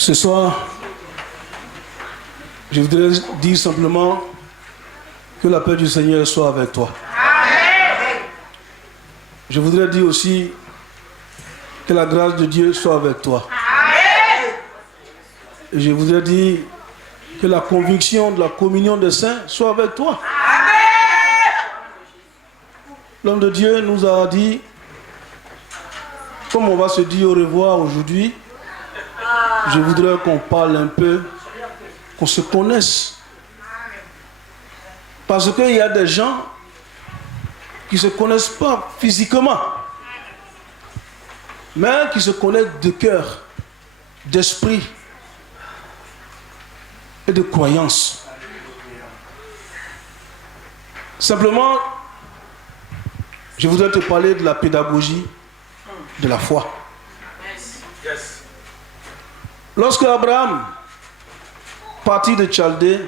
Ce soir, je voudrais dire simplement que la paix du Seigneur soit avec toi. Amen. Je voudrais dire aussi que la grâce de Dieu soit avec toi. Amen. Et je voudrais dire que la conviction de la communion des saints soit avec toi. Amen. L'homme de Dieu nous a dit, comme on va se dire au revoir aujourd'hui, je voudrais qu'on parle un peu, qu'on se connaisse. Parce qu'il y a des gens qui ne se connaissent pas physiquement, mais qui se connaissent de cœur, d'esprit et de croyance. Simplement, je voudrais te parler de la pédagogie de la foi. Lorsque Abraham partit de Chaldée,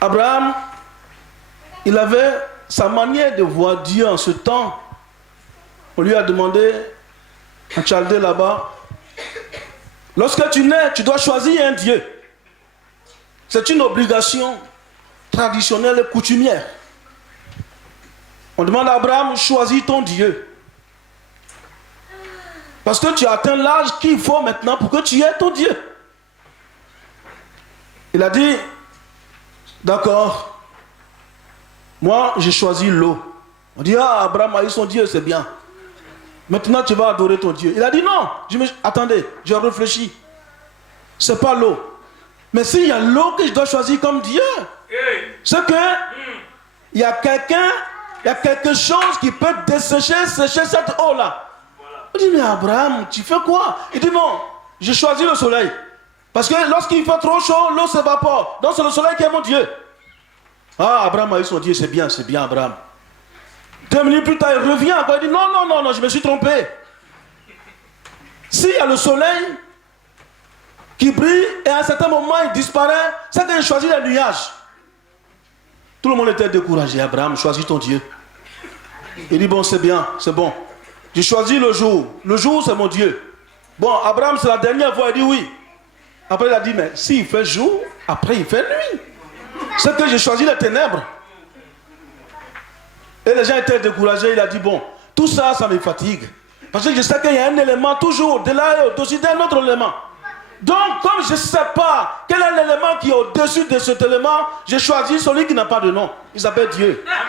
Abraham, il avait sa manière de voir Dieu en ce temps. On lui a demandé, en Chaldée là-bas, lorsque tu nais, tu dois choisir un Dieu. C'est une obligation traditionnelle et coutumière. On demande à Abraham, choisis ton Dieu. Parce que tu as atteint l'âge qu'il faut maintenant pour que tu aies ton Dieu. Il a dit, d'accord, moi j'ai choisi l'eau. On dit, ah, Abraham a eu son Dieu, c'est bien. Maintenant tu vas adorer ton Dieu. Il a dit, non, attendez, j'ai réfléchi. C'est pas l'eau. Mais s'il y a l'eau que je dois choisir comme Dieu, c'est que il y a quelque chose qui peut sécher cette eau-là. Il dit, mais Abraham, tu fais quoi? Il dit, non, j'ai choisi le soleil. Parce que lorsqu'il fait trop chaud, l'eau s'évapore. Donc c'est le soleil qui est mon Dieu. Ah, Abraham a eu son Dieu, c'est bien, Abraham. 2 minutes plus tard, il revient encore, il dit, non, je me suis trompé. S'il y a le soleil qui brille et à un certain moment il disparaît, c'est qu'il choisit les nuages. Tout le monde était découragé. Abraham, choisis ton Dieu. Il dit, bon, c'est bien, c'est bon. J'ai choisi le jour. Le jour, c'est mon Dieu. Bon, Abraham, c'est la dernière fois, il dit oui. Après, il a dit, mais s'il fait jour, après, il fait nuit. C'est que j'ai choisi les ténèbres. Et les gens étaient découragés. Il a dit, bon, tout ça, ça me fatigue. Parce que je sais qu'il y a un élément toujours au-delà et au-dessus d'un autre élément. Donc, comme je ne sais pas quel est l'élément qui est au-dessus de cet élément, j'ai choisi celui qui n'a pas de nom. Il s'appelle Dieu. Amen.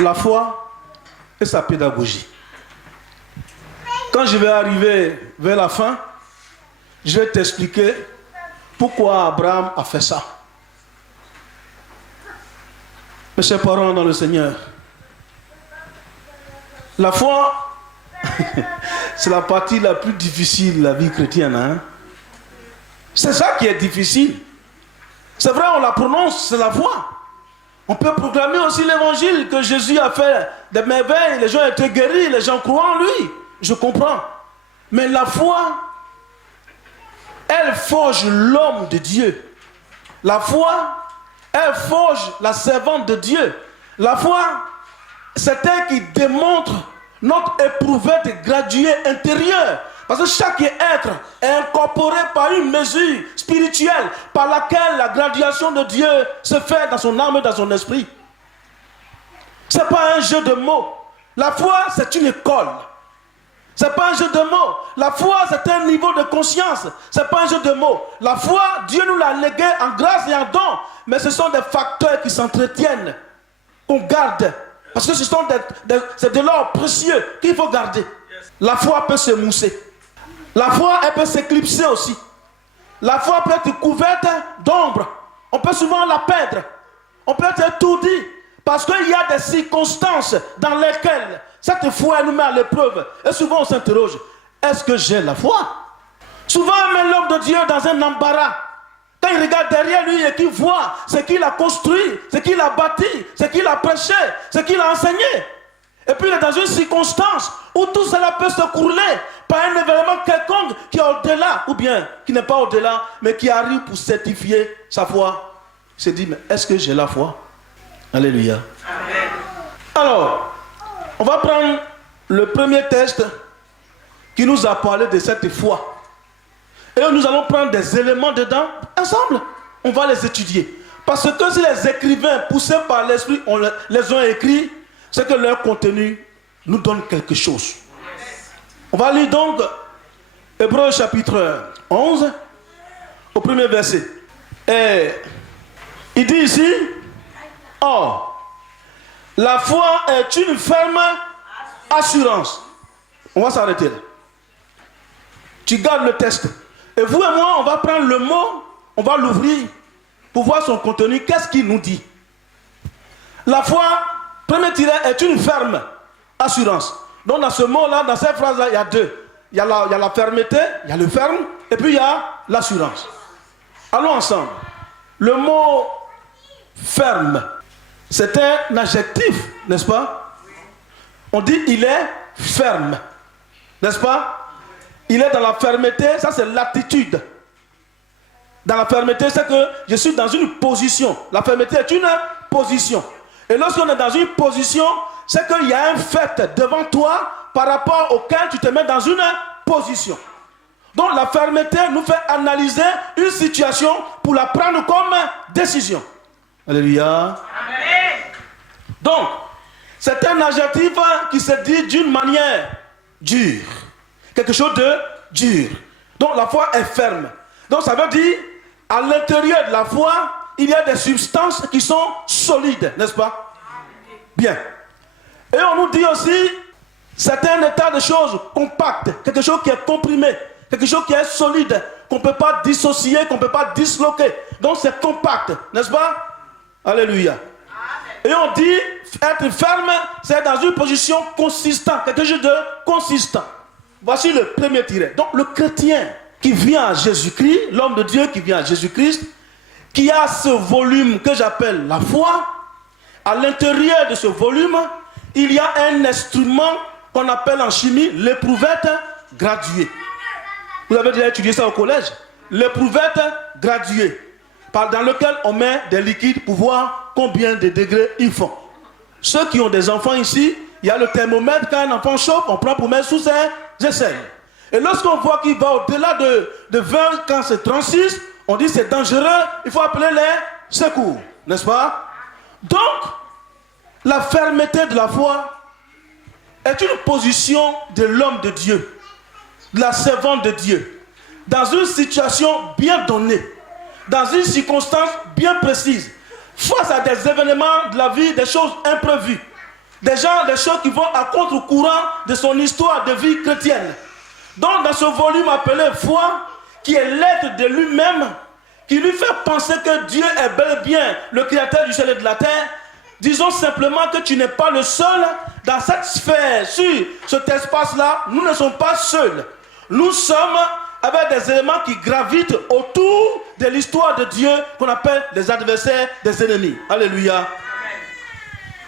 La foi et sa pédagogie. Quand je vais arriver vers la fin, je vais t'expliquer pourquoi Abraham a fait ça. Mes chers parents dans le Seigneur, la foi, c'est la partie la plus difficile de la vie chrétienne. Hein? C'est ça qui est difficile. C'est vrai, on la prononce, c'est la foi. On peut proclamer aussi l'évangile que Jésus a fait des merveilles, les gens ont été guéris, les gens croient en lui. Je comprends. Mais la foi, elle forge l'homme de Dieu. La foi, elle forge la servante de Dieu. La foi, c'est elle qui démontre notre éprouvette graduée intérieure. Parce que chaque être est incorporé par une mesure spirituelle par laquelle la graduation de Dieu se fait dans son âme et dans son esprit. Ce n'est pas un jeu de mots. La foi, c'est une école. Ce n'est pas un jeu de mots. La foi, c'est un niveau de conscience. Ce n'est pas un jeu de mots. La foi, Dieu nous l'a légué en grâce et en don. Mais ce sont des facteurs qui s'entretiennent, qu'on garde. Parce que c'est de l'or précieux qu'il faut garder. La foi peut se mousser. La foi, elle peut s'éclipser aussi. La foi peut être couverte d'ombre. On peut souvent la perdre. On peut être étourdi. Parce qu'il y a des circonstances dans lesquelles cette foi nous met à l'épreuve. Et souvent on s'interroge, est-ce que j'ai la foi? Souvent on met l'homme de Dieu dans un embarras. Quand il regarde derrière lui et qu'il voit ce qu'il a construit, ce qu'il a bâti, ce qu'il a prêché, ce qu'il a enseigné. Et puis il est dans une circonstance où tout cela peut se couler par un événement quelconque qui est au-delà, ou bien qui n'est pas au-delà, mais qui arrive pour certifier sa foi. Il se dit, mais est-ce que j'ai la foi? Alléluia. Amen. Alors, on va prendre le premier texte qui nous a parlé de cette foi. Et nous allons prendre des éléments dedans, ensemble. On va les étudier. Parce que si les écrivains, poussés par l'esprit, les ont écrits, c'est que leur contenu nous donne quelque chose. On va lire donc Hébreux chapitre 11, au premier verset. Et il dit ici, « Or, la foi est une ferme assurance. » On va s'arrêter là. Tu gardes le texte. Et vous et moi, on va prendre le mot, on va l'ouvrir pour voir son contenu. Qu'est-ce qu'il nous dit? La foi, premier tiret, est une ferme assurance. Donc dans ce mot-là, dans cette phrase-là, il y a deux. Il y a la fermeté, il y a le ferme, et puis il y a l'assurance. Allons ensemble. Le mot ferme, c'est un adjectif, n'est-ce pas? On dit il est ferme, n'est-ce pas? Il est dans la fermeté, ça c'est l'attitude. Dans la fermeté, c'est que je suis dans une position. La fermeté est une position. Et lorsqu'on est dans une position, c'est qu'il y a un fait devant toi par rapport auquel tu te mets dans une position. Donc la fermeté nous fait analyser une situation pour la prendre comme décision. Alléluia. Amen. Donc, c'est un adjectif qui se dit d'une manière dure. Quelque chose de dur. Donc la foi est ferme. Donc ça veut dire, à l'intérieur de la foi, il y a des substances qui sont solides, n'est-ce pas? Bien. Et on nous dit aussi, c'est un état de choses compact, quelque chose qui est comprimé, quelque chose qui est solide, qu'on ne peut pas dissocier, qu'on ne peut pas disloquer. Donc c'est compact, n'est-ce pas? Alléluia. Et on dit, être ferme, c'est dans une position consistante, quelque chose de consistant. Voici le premier tiret. Donc le chrétien qui vient à Jésus-Christ, l'homme de Dieu qui vient à Jésus-Christ, qui a ce volume que j'appelle la foi, à l'intérieur de ce volume, il y a un instrument qu'on appelle en chimie l'éprouvette graduée. Vous avez déjà étudié ça au collège. L'éprouvette graduée, dans lequel on met des liquides pour voir combien de degrés ils font. Ceux qui ont des enfants ici, il y a le thermomètre. Quand un enfant chauffe, on prend pour mettre sous ses aisselles. Et lorsqu'on voit qu'il va au-delà de 20, quand c'est 36, on dit c'est dangereux, il faut appeler les secours, n'est-ce pas? Donc, la fermeté de la foi est une position de l'homme de Dieu, de la servante de Dieu, dans une situation bien donnée, dans une circonstance bien précise, face à des événements de la vie, des choses imprévues, des choses qui vont à contre-courant de son histoire de vie chrétienne. Donc dans ce volume appelé foi, qui est l'être de lui-même, qui lui fait penser que Dieu est bel et bien le créateur du ciel et de la terre, disons simplement que tu n'es pas le seul dans cette sphère, sur cet espace-là. Nous ne sommes pas seuls. Nous sommes avec des éléments qui gravitent autour de l'histoire de Dieu qu'on appelle les adversaires des ennemis. Alléluia.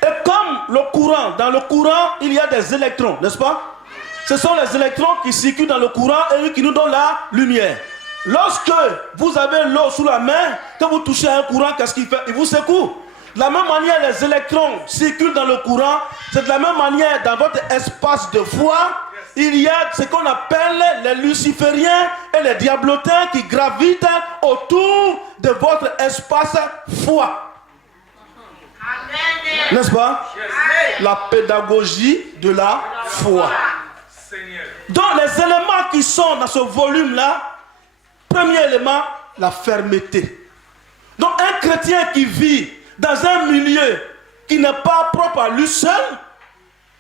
Et comme le courant, dans le courant, il y a des électrons, n'est-ce pas? Ce sont les électrons qui circulent dans le courant et qui nous donnent la lumière. Lorsque vous avez l'eau sous la main, que vous touchez un courant, qu'est-ce qu'il fait? Il vous secoue. De la même manière, les électrons circulent dans le courant. C'est de la même manière, dans votre espace de foi, il y a ce qu'on appelle les lucifériens et les diablotins qui gravitent autour de votre espace foi. N'est-ce pas? La pédagogie de la foi. Donc les éléments qui sont dans ce volume-là, premier élément, la fermeté. Donc un chrétien qui vit dans un milieu qui n'est pas propre à lui seul,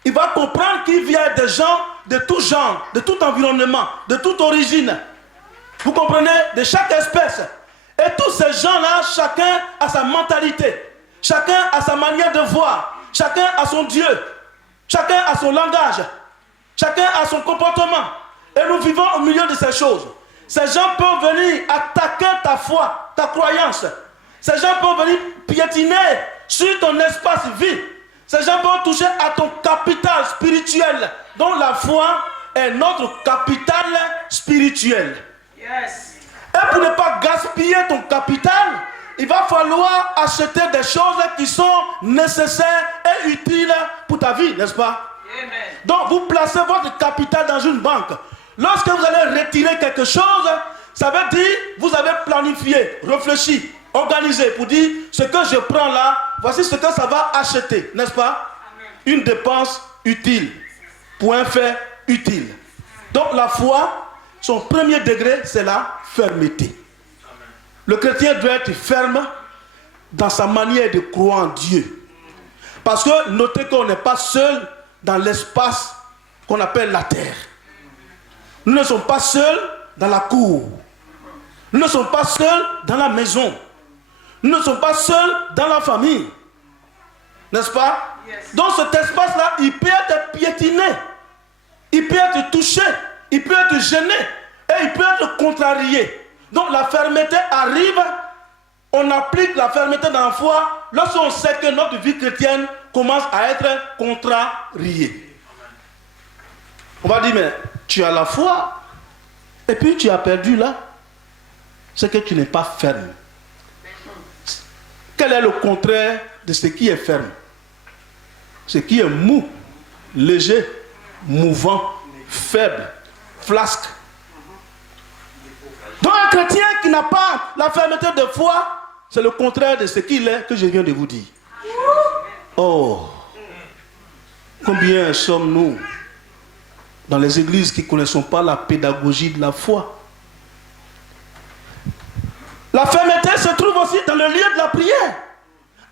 il va comprendre qu'il vit avec des gens de tout genre, de tout environnement, de toute origine. Vous comprenez? De chaque espèce. Et tous ces gens-là, chacun a sa mentalité. Chacun a sa manière de voir. Chacun a son Dieu. Chacun a son langage. Chacun a son comportement. Et nous vivons au milieu de ces choses. Ces gens peuvent venir attaquer ta foi, ta croyance. Ces gens peuvent venir piétiner sur ton espace vie. Ces gens peuvent toucher à ton capital spirituel. Donc la foi est notre capital spirituel. Yes. Et pour ne pas gaspiller ton capital, il va falloir acheter des choses qui sont nécessaires et utiles pour ta vie, n'est-ce pas? Amen. Donc vous placez votre capital dans une banque. Lorsque vous allez retirer quelque chose, ça veut dire vous avez planifié, réfléchi, organisé pour dire ce que je prends là, voici ce que ça va acheter, n'est-ce pas? Amen. Une dépense utile, point fait utile. Donc la foi, son premier degré, c'est la fermeté. Le chrétien doit être ferme dans sa manière de croire en Dieu. Parce que notez qu'on n'est pas seul dans l'espace qu'on appelle la terre. Nous ne sommes pas seuls dans la cour. Nous ne sommes pas seuls dans la maison. Nous ne sommes pas seuls dans la famille. N'est-ce pas? Yes. Donc cet espace-là, il peut être piétiné. Il peut être touché. Il peut être gêné. Et il peut être contrarié. Donc la fermeté arrive, on applique la fermeté dans la foi lorsqu'on sait que notre vie chrétienne commence à être contrariée. On va dire, mais tu as la foi, et puis tu as perdu là. C'est que tu n'es pas ferme. Quel est le contraire de ce qui est ferme? Ce qui est mou, léger, mouvant, faible, flasque. Donc un chrétien qui n'a pas la fermeté de foi, c'est le contraire de ce qu'il est que je viens de vous dire. Oh, combien sommes-nous dans les églises qui ne connaissent pas la pédagogie de la foi? La fermeté se trouve aussi dans le lieu de la prière,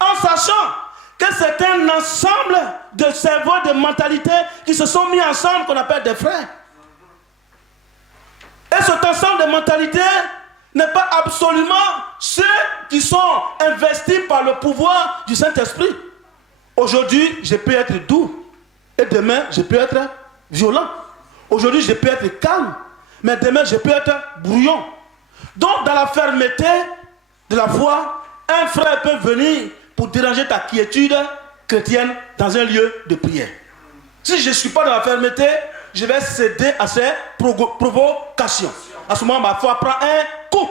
en sachant que c'est un ensemble de cerveaux, de mentalités qui se sont mis ensemble qu'on appelle des frères. Et cet ensemble de mentalités n'est pas absolument ceux qui sont investis par le pouvoir du Saint-Esprit. Aujourd'hui, je peux être doux. Et demain, je peux être violent. Aujourd'hui, je peux être calme. Mais demain, je peux être brouillon. Donc, dans la fermeté de la foi, un frère peut venir pour déranger ta quiétude chrétienne dans un lieu de prière. Si je ne suis pas dans la fermeté, je vais céder à ces provocations. À ce moment, ma foi prend un coup.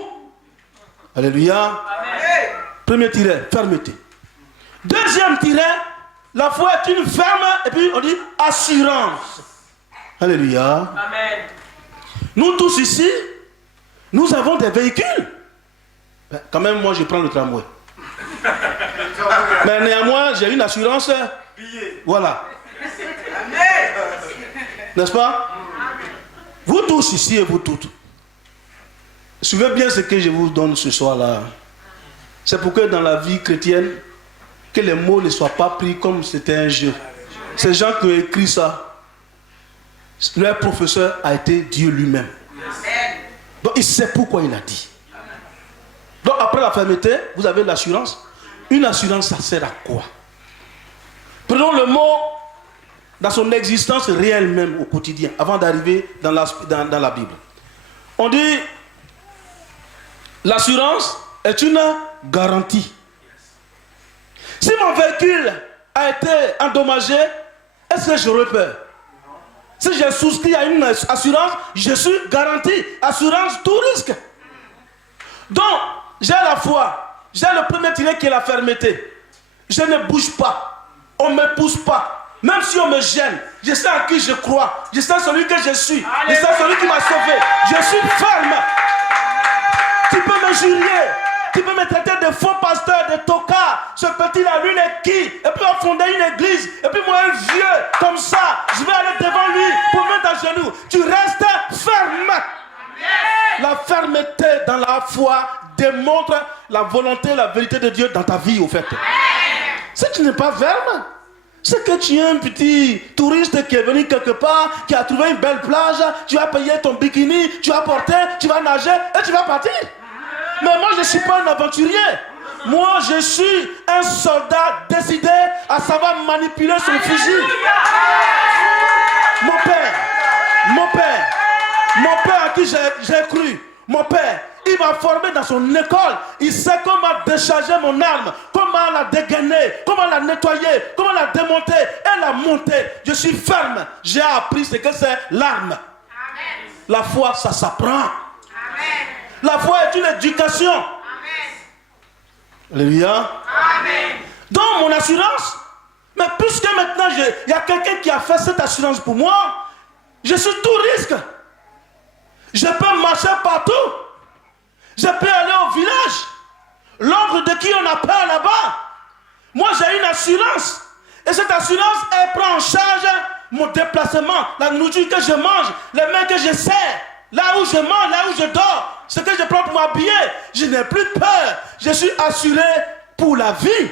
Alléluia. Amen. Premier tiret, fermeté. Deuxième tiret, la foi est une ferme, et puis on dit assurance. Alléluia. Amen. Nous tous ici, nous avons des véhicules. Ben, quand même, moi, je prends le tramway. Mais néanmoins, j'ai une assurance. Voilà. N'est-ce pas? Vous tous ici et vous toutes, suivez bien ce que je vous donne ce soir-là. C'est pour que dans la vie chrétienne, que les mots ne soient pas pris comme c'était un jeu. Ces gens qui ont écrit ça, leur professeur a été Dieu lui-même. Donc il sait pourquoi il a dit. Donc après la fermeté, vous avez l'assurance. Une assurance, ça sert à quoi? Prenons le mot dans son existence réelle même au quotidien, avant d'arriver dans la Bible. On dit, l'assurance est une garantie. Si mon véhicule a été endommagé, est-ce que j'aurais peur? Si j'ai souscrit à une assurance, je suis garanti. Assurance tout risque. Donc, j'ai la foi. J'ai le premier tiret qui est la fermeté. Je ne bouge pas. On ne me pousse pas. Même si on me gêne, je sais à qui je crois. Je sais celui que je suis. Je sais celui qui m'a sauvé. Je suis ferme. Tu peux me jurer. Tu peux me traiter de faux pasteur, de tocard. Ce petit-là, lui, n'est qui? Et puis on fondait une église. Et puis moi, un vieux, comme ça, je vais aller devant lui pour me mettre à genoux. Tu restes ferme. La fermeté dans la foi démontre la volonté, la vérité de Dieu dans ta vie, au fait. Si tu n'es pas ferme, c'est que tu es un petit touriste qui est venu quelque part, qui a trouvé une belle plage, tu vas payer ton bikini, tu vas porter, tu vas nager et tu vas partir. Mais moi, je ne suis pas un aventurier. Moi, je suis un soldat décidé à savoir manipuler son fusil. Mon père à qui j'ai cru, mon père, il m'a formé dans son école. Il sait comment décharger mon arme, comment la dégainer, comment la nettoyer, comment la démonter et la monter. Je suis ferme. J'ai appris ce que c'est l'arme. La foi, ça s'apprend. La foi est une éducation. Alléluia. Donc mon assurance, mais puisque maintenant il y a quelqu'un qui a fait cette assurance pour moi, je suis tout risque. Je peux marcher partout. Je peux aller au village. L'ombre de qui on a peur là-bas. Moi j'ai une assurance. Et cette assurance, elle prend en charge mon déplacement, la nourriture que je mange, les mains que je serre, là où je mange, là où je dors, ce que je prends pour m'habiller. Je n'ai plus peur. Je suis assuré pour la vie.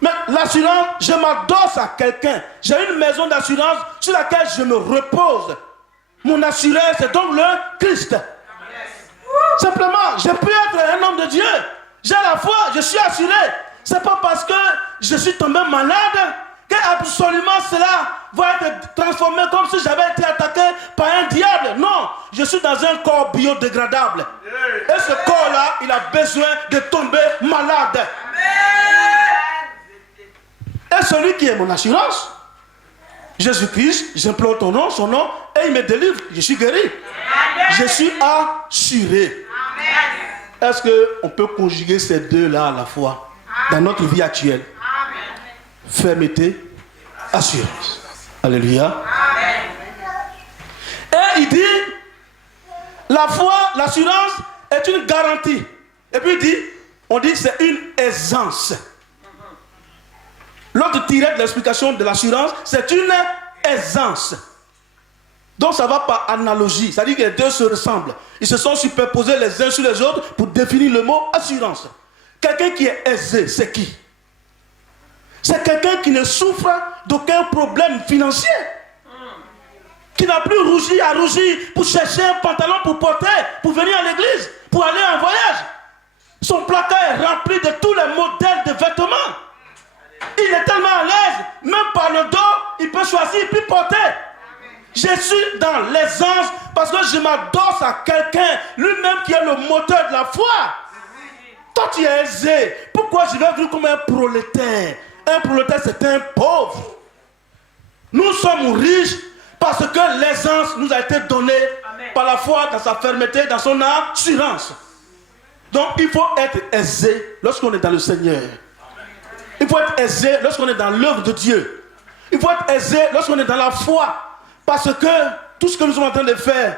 Mais l'assurance, je m'adosse à quelqu'un. J'ai une maison d'assurance sur laquelle je me repose. Mon assureur, c'est donc le Christ. Simplement, je peux être un homme de Dieu. J'ai la foi, je suis assuré. C'est pas parce que je suis tombé malade que absolument cela va être transformé comme si j'avais été attaqué par un diable. Non, je suis dans un corps biodégradable. Et ce corps-là, il a besoin de tomber malade. Et celui qui est mon assurance, Jésus-Christ, j'implore ton nom, son nom, et il me délivre. Je suis guéri. Je suis assuré. Est-ce qu'on peut conjuguer ces deux-là à la fois dans notre vie actuelle? Fermeté, assurance. Alléluia. Et il dit, la foi, l'assurance est une garantie. Et puis il dit, on dit c'est une aisance. L'autre tiret de l'explication de l'assurance, c'est une aisance. Donc ça va par analogie, c'est-à-dire que les deux se ressemblent. Ils se sont superposés les uns sur les autres pour définir le mot assurance. Quelqu'un qui est aisé, c'est qui? C'est quelqu'un qui ne souffre d'aucun problème financier. Qui n'a plus rougi à rougir pour chercher un pantalon pour porter, pour venir à l'église, pour aller en voyage. Son placard est rempli de tous les modèles de vêtements. Il est tellement à l'aise, même par le dos, il peut choisir et puis porter. Je suis dans l'aisance parce que je m'adosse à quelqu'un, lui-même qui est le moteur de la foi. Toi tu es aisé, pourquoi je vais vivre comme un prolétaire? Un prolétaire c'est un pauvre. Nous sommes riches parce que l'aisance nous a été donnée par la foi dans sa fermeté, dans son assurance. Donc il faut être aisé lorsqu'on est dans le Seigneur. Il faut être aisé lorsqu'on est dans l'œuvre de Dieu. Il faut être aisé lorsqu'on est dans la foi. Parce que tout ce que nous sommes en train de faire,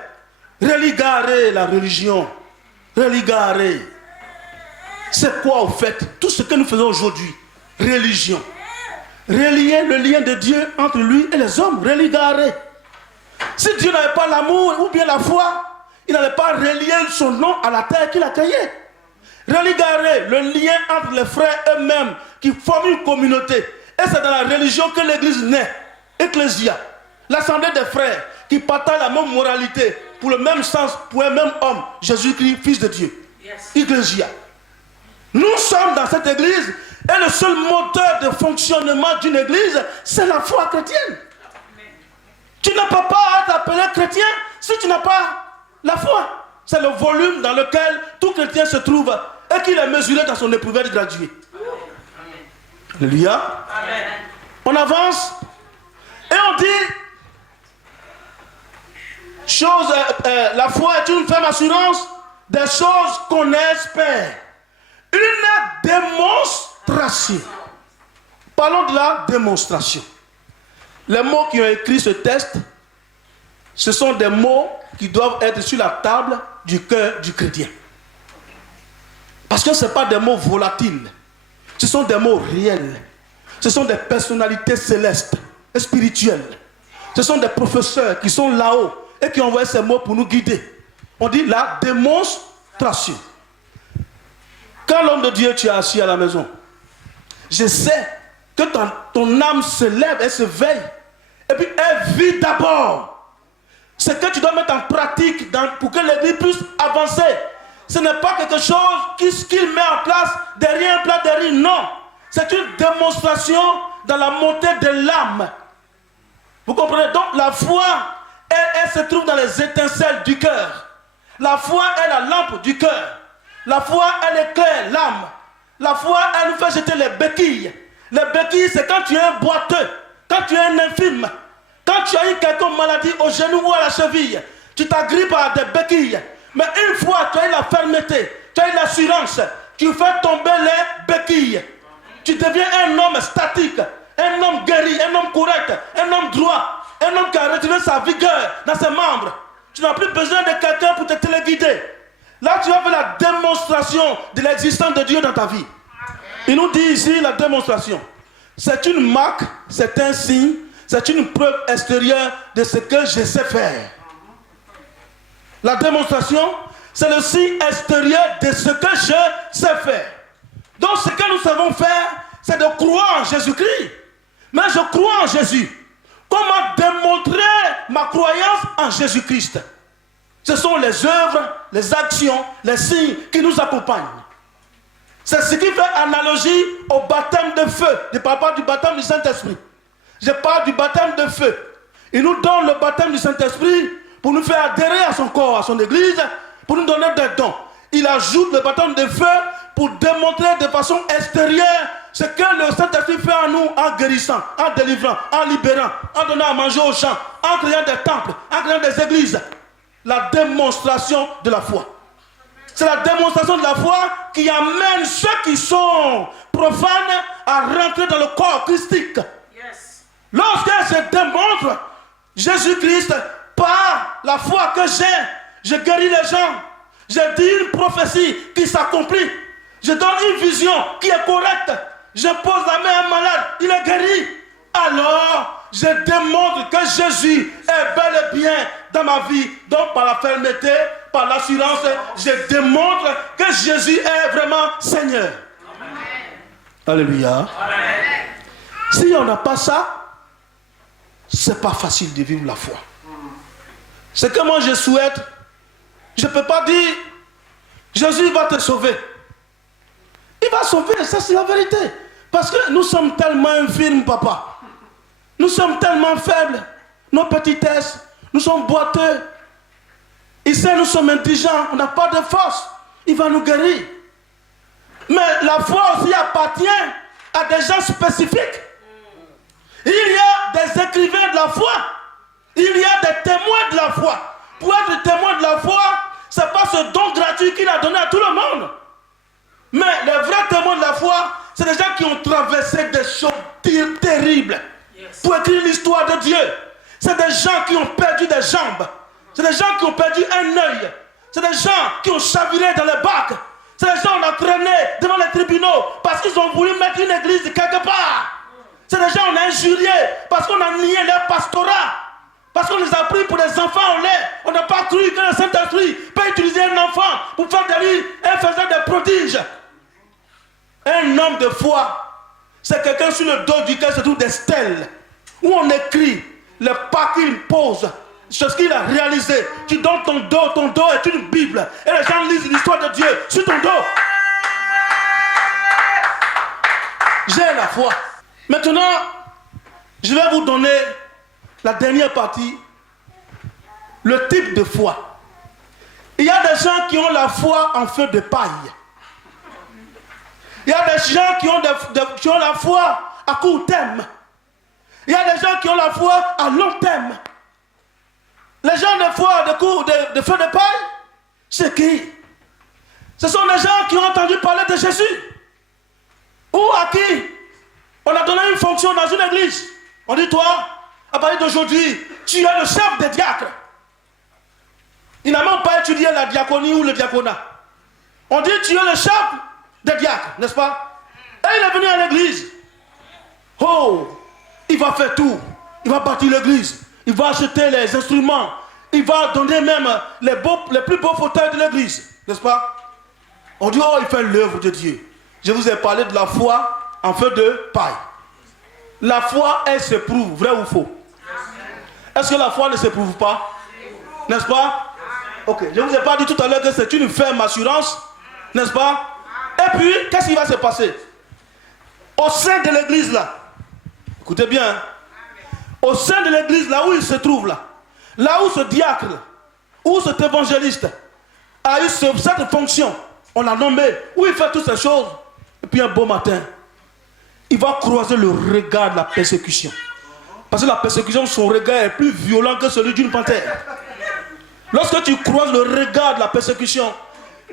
religarer la religion, religarer. C'est quoi au fait? Tout ce que nous faisons aujourd'hui, religion. Relier le lien de Dieu entre lui et les hommes, religarer. Si Dieu n'avait pas l'amour ou bien la foi, il n'allait pas relier son nom à la terre qu'il a créée. Religarer le lien entre les frères eux-mêmes qui forment une communauté. Et c'est dans la religion que l'église naît. Ecclésia. L'assemblée des frères qui partagent la même moralité pour le même sens, pour un même homme, Jésus-Christ, Fils de Dieu. Ecclésia. Nous sommes dans cette église et le seul moteur de fonctionnement d'une église, c'est la foi chrétienne. Tu ne peux pas être appelé chrétien si tu n'as pas la foi. C'est le volume dans lequel tout chrétien se trouve et qu'il est mesuré dans son éprouvette graduée. Alléluia. On avance et on dit la foi est une ferme assurance des choses qu'on espère. Une démonstration. Parlons de la démonstration. Les mots qui ont écrit ce texte, ce sont des mots qui doivent être sur la table du cœur du chrétien. Parce que ce ne sont pas des mots volatiles. Ce sont des mots réels. Ce sont des personnalités célestes et spirituelles. Ce sont des professeurs qui sont là-haut et qui ont envoyé ces mots pour nous guider. On dit la démonstration. Quand l'homme de Dieu, tu es assis à la maison, je sais que ton âme se lève et se veille. Et puis elle vit d'abord. C'est que tu dois mettre en pratique pour que l'église puisse avancer. Ce n'est pas quelque chose qu'il met en place derrière un plat de riz. Non. C'est une démonstration dans la montée de l'âme. Vous comprenez? Donc la foi, elle se trouve dans les étincelles du cœur. La foi est la lampe du cœur. La foi, elle éclaire l'âme. La foi, elle nous fait jeter les béquilles. Les béquilles, c'est quand tu es un boiteux, quand tu es un infirme, quand tu as eu quelconque maladie au genou ou à la cheville, tu t'agrippes à des béquilles. Mais une fois, tu as eu la fermeté, tu as eu l'assurance Tu fais tomber les béquilles. Tu deviens un homme statique, un homme guéri, un homme correct, un homme droit, un homme qui a retrouvé sa vigueur dans ses membres. Tu n'as plus besoin de quelqu'un pour te téléguider. Là, tu vas faire la démonstration de l'existence de Dieu dans ta vie. Il nous dit ici la démonstration. C'est une marque, c'est un signe, c'est une preuve extérieure de ce que je sais faire. La démonstration, c'est le signe extérieur de ce que je sais faire. Donc ce que nous savons faire, c'est de croire en Jésus-Christ. Mais je crois en Jésus. Comment démontrer ma croyance en Jésus-Christ? Ce sont les œuvres, les actions, les signes qui nous accompagnent. C'est ce qui fait analogie au baptême de feu. Je ne parle pas du baptême du Saint-Esprit. Je parle du baptême de feu. Il nous donne le baptême du Saint-Esprit pour nous faire adhérer à son corps, à son église, pour nous donner des dons. Il ajoute le baptême de feu pour démontrer de façon extérieure ce que le Saint-Esprit fait en nous, en guérissant, en délivrant, en libérant, en donnant à manger aux gens, en créant des temples, en créant des églises. La démonstration de la foi. C'est la démonstration de la foi qui amène ceux qui sont profanes à rentrer dans le corps christique. Yes. Lorsque je démontre Jésus-Christ par la foi que j'ai, je guéris les gens. Je dis une prophétie qui s'accomplit. Je donne une vision qui est correcte. Je pose la main à un malade, il est guéri. Alors, je démontre que Jésus est bel et bien dans ma vie. Donc, par la fermeté, par l'assurance, je démontre que Jésus est vraiment Seigneur. Amen. Alléluia. Amen. Si on n'a pas ça, c'est pas facile de vivre la foi. Ce que moi je souhaite, je ne peux pas dire Jésus va te sauver. Il va sauver, ça c'est la vérité. Parce que nous sommes tellement infirmes, papa. Nous sommes tellement faibles. Nos petitesses, nous sommes boiteux. Ici, nous sommes indigents, on n'a pas de force. Il va nous guérir. Mais la foi aussi appartient à des gens spécifiques. Il y a des écrivains de la foi. Il y a des témoins de la foi. Pour être témoin de la foi, ce n'est pas ce don gratuit qu'il a donné à tout le monde. Mais les vrais témoins de la foi, c'est des gens qui ont traversé des choses terribles pour écrire l'histoire de Dieu. C'est des gens qui ont perdu des jambes. C'est des gens qui ont perdu un œil. C'est des gens qui ont chaviré dans les bacs. C'est des gens qu'on a traîné devant les tribunaux parce qu'ils ont voulu mettre une église quelque part. C'est des gens qu'on a injuriés parce qu'on a nié leur pastorat. Parce qu'on les a pris pour des enfants en lait. On n'a pas cru que le Saint-Esprit peut utiliser un enfant pour faire de lui un faiseur de prodiges. Un homme de foi, c'est quelqu'un sur le dos duquel se trouvent des stèles, où on écrit les pas qu'il pose, ce qu'il a réalisé. Tu donnes ton dos est une Bible. Et les gens lisent l'histoire de Dieu sur ton dos. J'ai la foi. Maintenant, je vais vous donner la dernière partie, le type de foi. Il y a des gens qui ont la foi en feu de paille. Il y a des gens qui ont la foi à court terme. Il y a des gens qui ont la foi à long terme. Les gens de foi de feu de paille, c'est qui? Ce sont les gens qui ont entendu parler de Jésus. Ou à qui on a donné une fonction dans une église. On dit, toi, à partir d'aujourd'hui, tu es le chef des diacres. Il n'a même pas étudié la diaconie ou le diaconat. On dit, tu es le chef des diacres, n'est-ce pas? Et il est venu à l'église. Oh, il va faire tout. Il va bâtir l'église. Il va acheter les instruments. Il va donner même les plus beaux fauteuils de l'église, n'est-ce pas? On dit, oh, il fait l'œuvre de Dieu. Je vous ai parlé de la foi en feu de paille. La foi, elle s'éprouve, vrai ou faux? Est-ce que la foi ne s'éprouve pas? N'est-ce pas? Ok, je ne vous ai pas dit tout à l'heure que c'est une ferme assurance, n'est-ce pas? Et puis, qu'est-ce qui va se passer? Au sein de l'église là, écoutez bien, au sein de l'église là où il se trouve là où ce diacre, où cet évangéliste a eu cette fonction, on l'a nommé, où il fait toutes ces choses, et puis un beau matin, il va croiser le regard de la persécution. Parce que la persécution, son regard est plus violent que celui d'une panthère. Lorsque tu croises le regard de la persécution,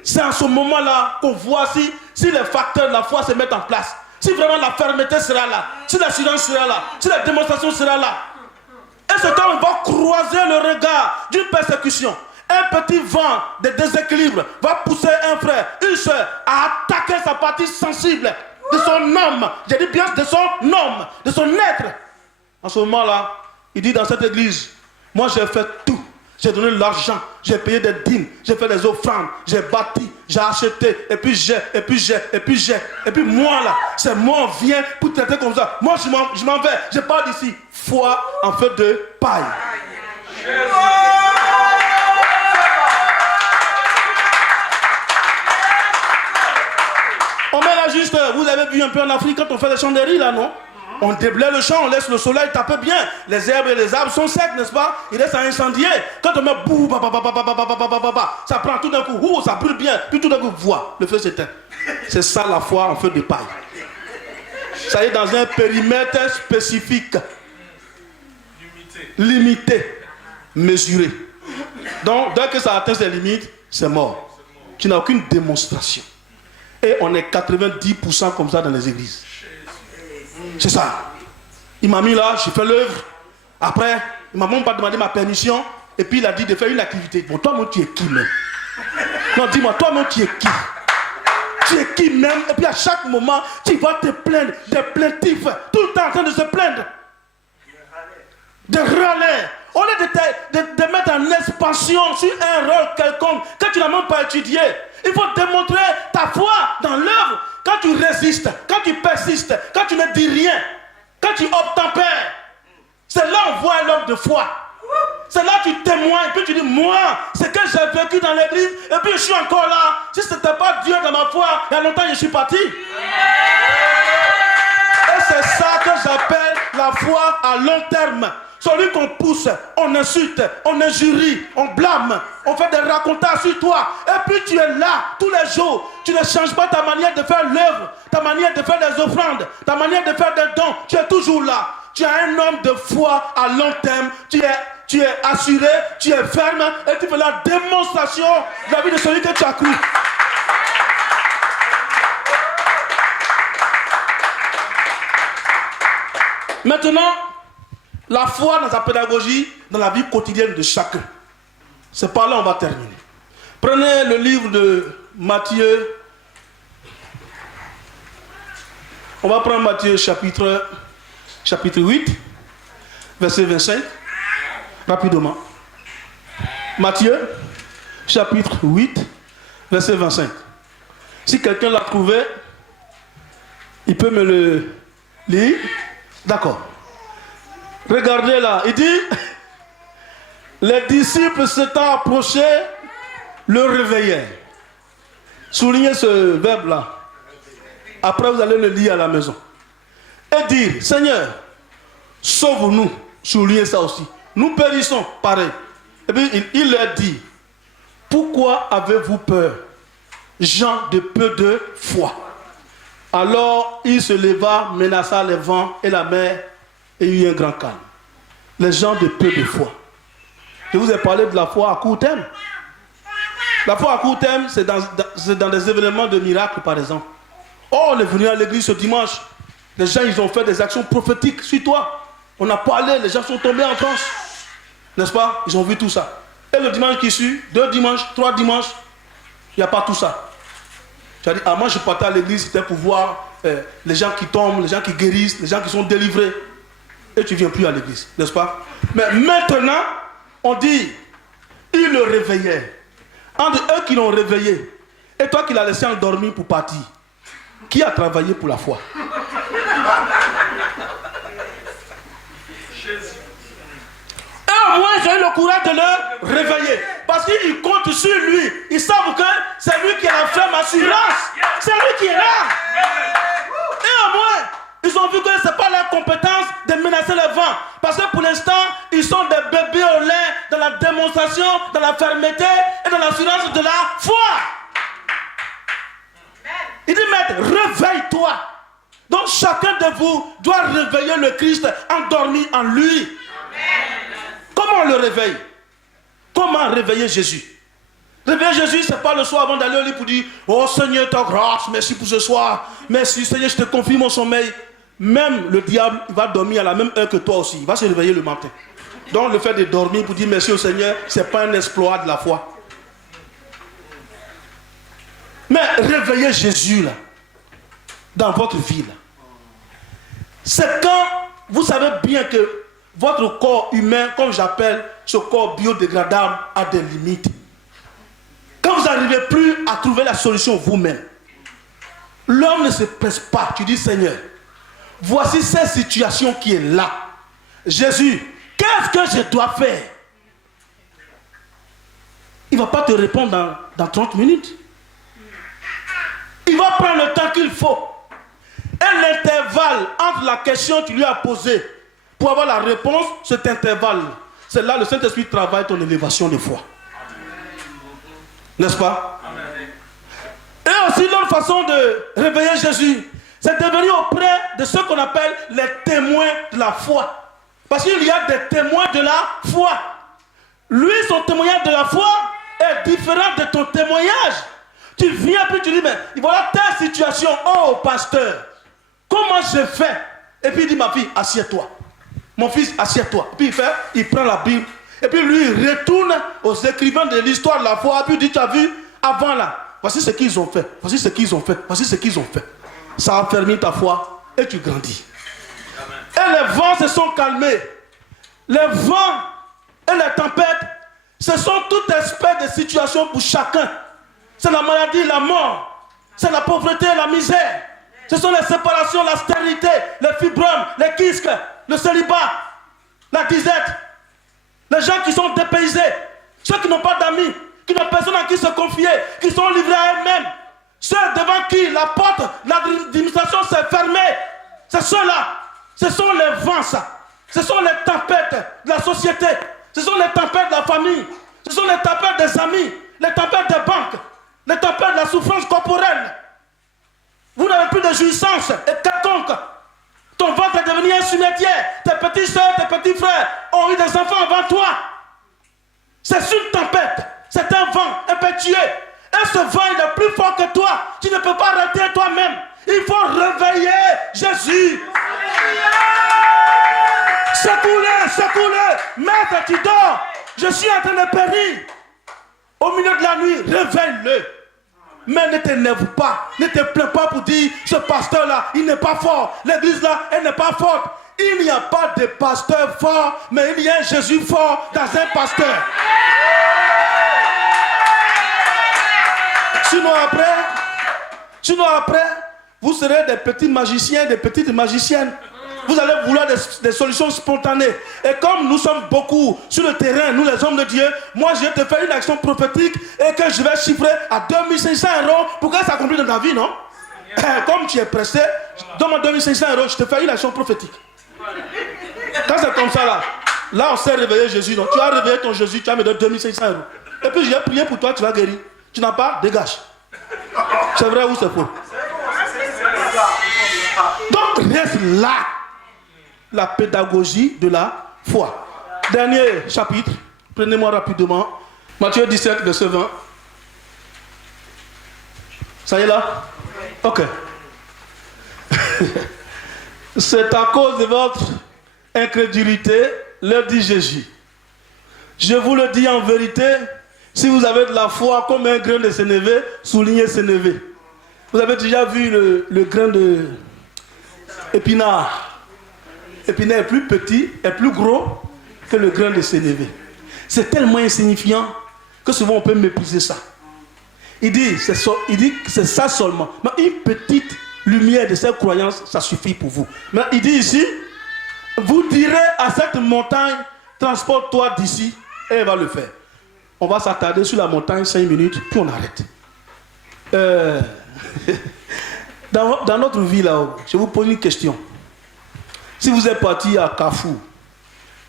c'est à ce moment-là qu'on voit si si les facteurs de la foi se mettent en place, si vraiment la fermeté sera là, si l'assurance sera là, si la démonstration sera là, et ce temps, on va croiser le regard d'une persécution. Un petit vent de déséquilibre va pousser un frère, une soeur à attaquer sa partie sensible de son homme. J'ai dit bien de son homme, de son être. En ce moment-là, il dit dans cette église, moi j'ai fait tout. J'ai donné de l'argent, j'ai payé des dîmes, j'ai fait des offrandes, j'ai bâti, j'ai acheté, et puis et puis moi là, c'est moi on vient pour traiter comme ça. Moi je m'en vais, je pars d'ici. Foi en fait de paille. On met là juste, vous avez vu un peu en Afrique quand on fait les chants de riz là, non? On déblaye le champ, on laisse le soleil taper bien. Les herbes et les arbres sont secs, n'est-ce pas? Il reste à incendier. Quand on met bouh, ça prend tout d'un coup, ça brûle bien. Puis tout d'un coup, voit, le feu s'éteint. C'est ça la foi en feu de paille. Ça y est dans un périmètre spécifique. Limité. Mesuré. Donc, dès que ça atteint ses limites, c'est mort. Tu n'as aucune démonstration. Et on est 90% comme ça dans les églises. C'est ça. Il m'a mis là, j'ai fait l'œuvre. Après, il m'a même pas demandé ma permission. Et puis il a dit de faire une activité. Bon, toi-même, tu es qui même? Non, dis-moi, toi-même, tu es qui? Tu es qui même? Et puis à chaque moment, tu vas te plaindre, des plaintifs, tout le temps en train de se plaindre. De râler. Au lieu de mettre en expansion sur un rôle quelconque que tu n'as même pas étudié. Il faut démontrer ta foi dans l'œuvre. Quand tu résistes, quand tu persistes, quand tu ne dis rien, quand tu obtempères, c'est là qu'on voit l'homme de foi. C'est là que tu témoignes, puis tu dis, moi, c'est que j'ai vécu dans l'église, et puis je suis encore là. Si ce n'était pas Dieu dans ma foi, il y a longtemps je suis parti. Et c'est ça que j'appelle la foi à long terme. Celui qu'on pousse, on insulte, on injurie, on blâme, on fait des racontages sur toi. Et puis tu es là tous les jours. Tu ne changes pas ta manière de faire l'œuvre, ta manière de faire des offrandes, ta manière de faire des dons. Tu es toujours là. Tu es un homme de foi à long terme. Tu es assuré, tu es ferme et tu fais la démonstration de la vie de celui que tu as cru. Maintenant, la foi dans sa pédagogie, dans la vie quotidienne de chacun. C'est par là qu'on va terminer. Prenez le livre de Matthieu. On va prendre Matthieu chapitre 8, verset 25. Rapidement. Matthieu, chapitre 8, verset 25. Si quelqu'un l'a trouvé, il peut me le lire. D'accord. Regardez là, il dit, les disciples s'étant approchés, le réveillèrent. Soulignez ce verbe-là. Après, vous allez le lire à la maison. Et dire, Seigneur, sauve-nous. Soulignez ça aussi. Nous périssons, pareil. Et puis, il leur dit, pourquoi avez-vous peur, gens de peu de foi? Alors, il se leva, menaça les vents et la mer, et il y a eu un grand calme. Les gens de peu de foi. Je vous ai parlé de la foi à court terme. La foi à court terme, c'est dans des événements de miracles, par exemple. Oh, on est venu à l'église ce dimanche. Les gens, ils ont fait des actions prophétiques sur toi. On a parlé, les gens sont tombés en transe. N'est-ce pas? Ils ont vu tout ça. Et le dimanche qui suit, 2 dimanches, 3 dimanches, il n'y a pas tout ça. Tu as dit, moi je partais à l'église, c'était pour voir les gens qui tombent, les gens qui guérissent, les gens qui sont délivrés. Et tu ne viens plus à l'église, n'est-ce pas? Mais maintenant, on dit, ils le réveillaient. Entre eux qui l'ont réveillé, et toi qui l'as laissé endormir pour partir, qui a travaillé pour la foi? Et au moins, j'ai eu le courage de le réveiller. Parce qu'ils comptent sur lui. Ils savent que c'est lui qui a la ferme assurance. C'est lui qui est là. Et au moins, ils ont vu que ce n'est pas leur compétence de menacer le vent. Parce que pour l'instant, ils sont des bébés au lait dans la démonstration, dans la fermeté et dans l'assurance de la foi. Il dit, maître, réveille-toi. Donc chacun de vous doit réveiller le Christ endormi en lui. Comment on le réveille? Comment réveiller Jésus? Réveiller Jésus, ce n'est pas le soir avant d'aller au lit pour dire oh Seigneur, ta grâce, merci pour ce soir. Merci Seigneur, je te confie mon sommeil. Même le diable, il va dormir à la même heure que toi aussi. Il va se réveiller le matin. Donc le fait de dormir pour dire merci au Seigneur, ce n'est pas un exploit de la foi. Mais réveillez Jésus là, dans votre vie là. C'est quand vous savez bien que votre corps humain, comme j'appelle ce corps biodégradable, a des limites. Quand vous n'arrivez plus à trouver la solution vous-même, l'homme ne se presse pas. Tu dis Seigneur, voici cette situation qui est là. Jésus, qu'est-ce que je dois faire? Il ne va pas te répondre dans 30 minutes. Il va prendre le temps qu'il faut. Et l'intervalle entre la question que tu lui as posée pour avoir la réponse, cet intervalle, c'est là le Saint-Esprit travaille ton élévation de foi. N'est-ce pas? Amen. Et aussi l'autre façon de réveiller Jésus, c'est de venir auprès de ceux qu'on appelle les témoins de la foi. Parce qu'il y a des témoins de la foi. Lui, son témoignage de la foi est différent de ton témoignage. Tu viens puis tu dis, mais voilà telle situation, oh pasteur, comment je fais? Et puis il dit, ma fille, assieds-toi. Mon fils, assieds-toi. Puis il prend la Bible. Et puis lui, il retourne aux écrivains de l'histoire de la foi. Et puis il dit, tu as vu, avant là, voici ce qu'ils ont fait. Voici ce qu'ils ont fait. Voici ce qu'ils ont fait. Ça a fermé ta foi et tu grandis. Amen. Et les vents se sont calmés. Les vents et les tempêtes, ce sont toutes espèces de situations pour chacun. C'est la maladie, la mort. C'est la pauvreté, la misère. Ce sont les séparations, la stérilité, les fibromes, les kysts, le célibat, la disette. Les gens qui sont dépaysés, ceux qui n'ont pas d'amis, qui n'ont personne à qui se confier, qui sont livrés à eux-mêmes, ceux devant qui la porte, l'administration s'est fermée. C'est ceux-là. Ce sont les vents, ça. Ce sont les tempêtes de la société. Ce sont les tempêtes de la famille. Ce sont les tempêtes des amis, les tempêtes des banques, les tempêtes de la souffrance corporelle. Vous n'avez plus de jouissance et quelconque. Ton ventre est devenu un cimetière. Tes petites soeurs, tes petits frères ont eu des enfants avant toi. C'est une tempête. C'est un vent impétueux. Et ce vent il est plus fort que toi. Tu ne peux pas arrêter toi-même. Il faut réveiller Jésus. Secoue-le, secoue-le. Maître, tu dors. Je suis en train de périr. Au milieu de la nuit, réveille-le. Mais ne t'énerve pas, ne te plains pas pour dire ce pasteur-là, il n'est pas fort. L'église-là, elle n'est pas forte. Il n'y a pas de pasteur fort, mais il y a un Jésus fort dans un pasteur. Sinon après, vous serez des petits magiciens, des petites magiciennes. Vous allez vouloir des solutions spontanées. Et comme nous sommes beaucoup sur le terrain, nous les hommes de Dieu, moi je vais te faire une action prophétique et que je vais chiffrer à 2500 € pour que ça s'accomplisse dans ta vie, non? Comme tu es pressé, donne-moi 2500 €, je te fais une action prophétique. Quand c'est comme ça là on s'est réveillé Jésus, non? Tu as réveillé ton Jésus, tu as mis 2500 €. Et puis j'ai prié pour toi, tu vas guérir. Tu n'as pas, dégage. C'est vrai ou c'est faux? Donc reste là. La pédagogie de la foi. Dernier chapitre, prenez-moi rapidement. Matthieu 17, verset 20. Ça y est là? Ok. C'est à cause de votre incrédulité, leur dit Jésus. Je vous le dis en vérité, si vous avez de la foi comme un grain de sénévé, soulignez sénévé. Vous avez déjà vu le grain de épinard. L'épinard est plus petit et plus gros que le grain de sénévé. C'est tellement insignifiant que souvent on peut mépriser ça. Il dit que c'est ça seulement. Mais une petite lumière de cette croyance, ça suffit pour vous. Mais il dit ici, vous direz à cette montagne, transporte-toi d'ici, et elle va le faire. On va s'attarder sur la montagne 5 minutes, puis on arrête. Dans notre vie là-haut, je vous pose une question. Si vous êtes parti à Carrefour,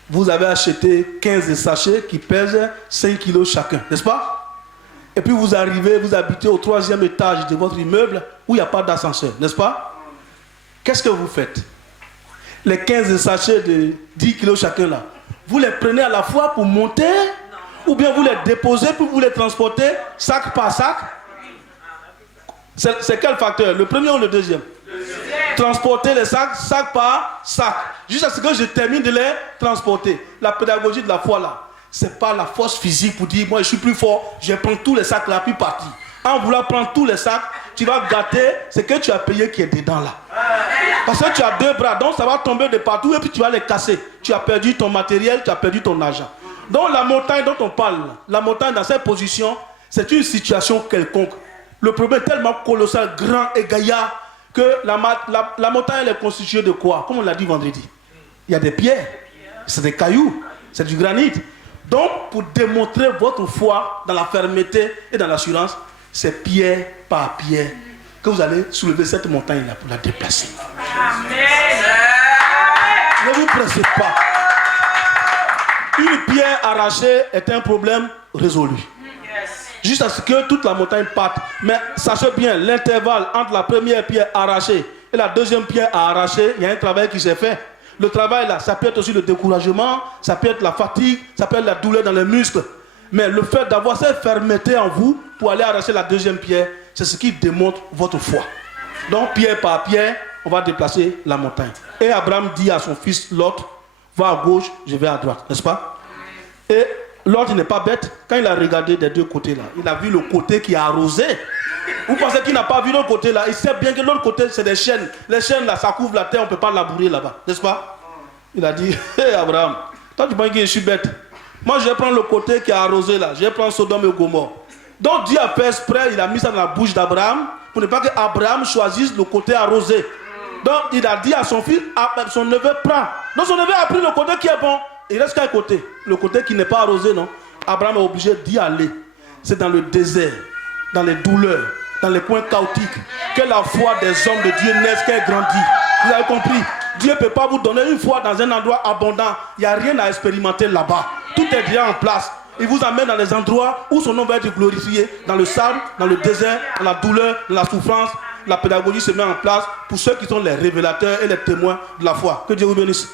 vous avez acheté 15 sachets qui pèsent 5 kilos chacun, n'est-ce pas? Et puis vous arrivez, vous habitez au 3e étage de votre immeuble où il n'y a pas d'ascenseur, n'est-ce pas? Qu'est-ce que vous faites? Les 15 sachets de 10 kilos chacun là, vous les prenez à la fois pour monter ou bien vous les déposez puis vous les transportez sac par sac. C'est quel facteur? Le premier ou le deuxième? Transporter les sacs, sac par sac, jusqu'à ce que je termine de les transporter. La pédagogie de la foi là, c'est pas la force physique pour dire moi je suis plus fort, je vais prendre tous les sacs là puis partir. En voulant prendre tous les sacs, tu vas gâter ce que tu as payé qui est dedans là. Parce que tu as 2 bras, donc ça va tomber de partout et puis tu vas les casser. Tu as perdu ton matériel, tu as perdu ton argent. Donc la montagne dont on parle, la montagne dans cette position, c'est une situation quelconque. Le problème est tellement colossal, grand et gaillard que la montagne elle est constituée de quoi? Comme on l'a dit vendredi. Il y a des pierres, c'est des cailloux, c'est du granit. Donc pour démontrer votre foi dans la fermeté et dans l'assurance, c'est pierre par pierre que vous allez soulever cette montagne-là pour la déplacer. Amen. Ne vous pressez pas. Une pierre arrachée est un problème résolu. Juste à ce que toute la montagne parte. Mais sachez bien, l'intervalle entre la première pierre arrachée et la deuxième pierre à arracher, il y a un travail qui s'est fait. Le travail là, ça peut être aussi le découragement, ça peut être la fatigue, ça peut être la douleur dans les muscles. Mais le fait d'avoir cette fermeté en vous pour aller arracher la deuxième pierre, c'est ce qui démontre votre foi. Donc pierre par pierre, on va déplacer la montagne. Et Abraham dit à son fils Lot, va à gauche, je vais à droite, n'est-ce pas? Et Lot n'est pas bête. Quand il a regardé des deux côtés là, il a vu le côté qui est arrosé. Vous pensez qu'il n'a pas vu l'autre côté là? Il sait bien que l'autre côté c'est des chênes. Les chênes là, ça couvre la terre, on ne peut pas labourer là-bas, n'est-ce pas? Il a dit, hé Abraham, toi tu penses que je suis bête? Moi je vais prendre le côté qui est arrosé là, je vais prendre Sodome et Gomorrhe. Donc Dieu a fait exprès, il a mis ça dans la bouche d'Abraham pour ne pas que Abraham choisisse le côté arrosé. Donc il a dit à son fils, son neveu prend. Donc son neveu a pris le côté qui est bon. Il reste qu'un côté, le côté qui n'est pas arrosé, non? Abraham est obligé d'y aller. C'est dans le désert, dans les douleurs, dans les coins chaotiques, que la foi des hommes de Dieu naisse, qu'elle grandit. Vous avez compris? Dieu ne peut pas vous donner une foi dans un endroit abondant. Il n'y a rien à expérimenter là-bas. Tout est déjà en place. Il vous amène dans les endroits où son nom va être glorifié. Dans le sable, dans le désert, dans la douleur, dans la souffrance. La pédagogie se met en place pour ceux qui sont les révélateurs et les témoins de la foi. Que Dieu vous bénisse.